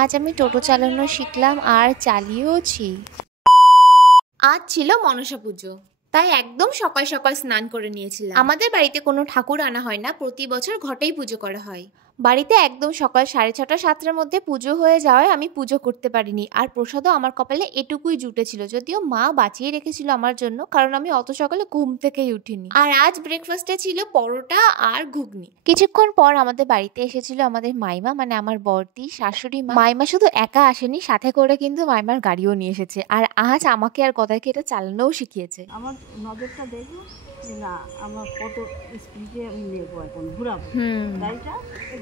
আজ আমি টোটো চালানো শিখলাম আর চালিয়েওছি। আজ ছিল মনসা পুজো, তাই একদম সকাল সকাল স্নান করে নিয়েছিলাম। আমাদের বাড়িতে কোনো ঠাকুর আনা হয় না, প্রতি বছর ঘটেই পুজো করা হয়। বাড়িতে একদম সকাল 6:30 7টার মধ্যে পুজো হয়ে যাওয়ায় আমি পুজো করতে পারিনি, আর প্রসাদও আমার কপালে এটুকুই জুটেছিল, যদিও মা বাঁচিয়ে রেখেছিল আমার জন্য, কারণ আমি অত সকালে ঘুম থেকেই উঠিনি। আর আজ ব্রেকফাস্টে ছিল পরোটা আর ঘুগনি। কিছুক্ষণ পর আমাদের বাড়িতে এসেছিল আমাদের মাইমা, মানে আমার বড়দি শাশুড়ি মা। মাইমা শুধু একা আসেনি, সাথে করে কিন্তু মাইমার গাড়িও নিয়ে এসেছে, আর আজ আমাকে আর গদাইকে এটা চালানোও শিখিয়েছে। আমার নজরটা দেখো যে না আমার কত স্পিডে আমি নেবো, এখন ঘুরাবো গাড়িটা,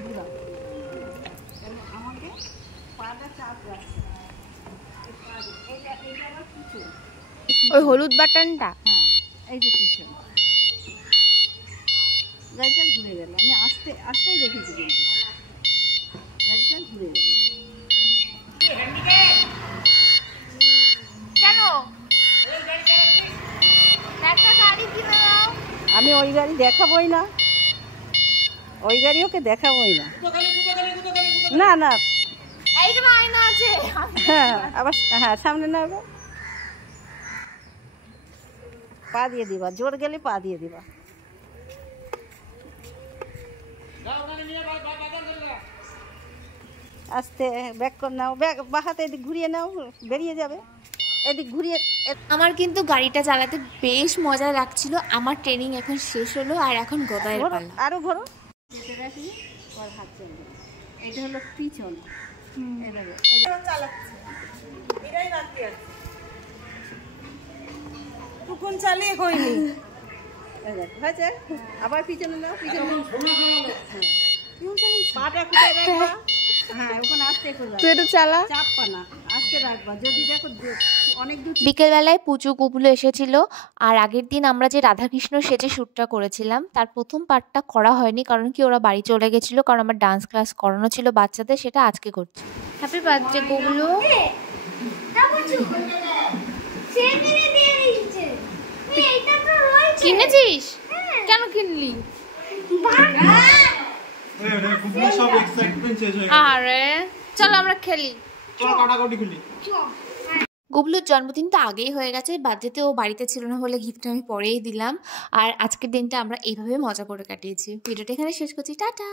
ঘুরাবো। আমাকে পাটা চাপ রাখতে, এইটা আমার পিছন, ওই হলুদ বাটনটা, হ্যাঁ এই যে পিছন, গাড়িটা ঘুরে গেল। আমি আস্তেই রেখেছি, কিন্তু গাড়িটা ঘুরে গেল। কেন একটা গাড়ি কিনে দাও। আমি ওই গাড়ি দেখাবোই না, ওই গাড়ি ওকে দেখাবোই না। না না এই তো আয়না আছে। হ্যাঁ আবার হ্যাঁ সামনে না, পা দিয়ে দিবা, জোর গেলে পা দিয়ে দিবা। আস্তে ব্যাক কর নাও, ব্যাক বাহাতে এদিক ঘুরিয়ে নাও, বেরিয়ে যাবে এদিক ঘুরিয়ে। আমার কিন্তু গাড়িটা চালাতে বেশ মজা লাগছিল। আমার ট্রেনিং এখন শেষ হলো, আর এখন গদাইয়ের পালা। আরো ঘোরো, হাত চলবে। এটা হলো পিছন, টুকুন চালিয়ে হয়নি, হয়েছে। আবার পিছনে নাও, পিছনে পাটা কোথায় রাখবা, হ্যাঁ ওখানে আস্তে করবা, তুই একটু চালা, চাপবা না, আস্তে রাখবা। যদি দেখো অনেক দূর। বিকেলবেলায় পুজো গুবলু এসেছিল, আর আগের দিন আমরা যে রাধাকৃষ্ণ সেজে শ্যুটটা করেছিলাম তার প্রথম পার্টটা করা হয়নি, কারণ কি ওরা বাড়ি চলে গেছিল, কারণ আমার ডান্স ক্লাস করানো ছিল বাচ্চাদের, সেটা আজকে করছি। Happy birthday Gublu. কিনেছিস? কেন কিনলি? আরে চল আমরা খেলি। গুবলুর জন্মদিন তো আগেই হয়ে গেছে, বার্থডেতে ও বাড়িতে ছিল না বলে গিফট আমি পরেই দিলাম। আর আজকের দিনটা আমরা এইভাবে মজা করে কাটিয়েছি। ভিডিওটা এখানে শেষ করছি, টাটা।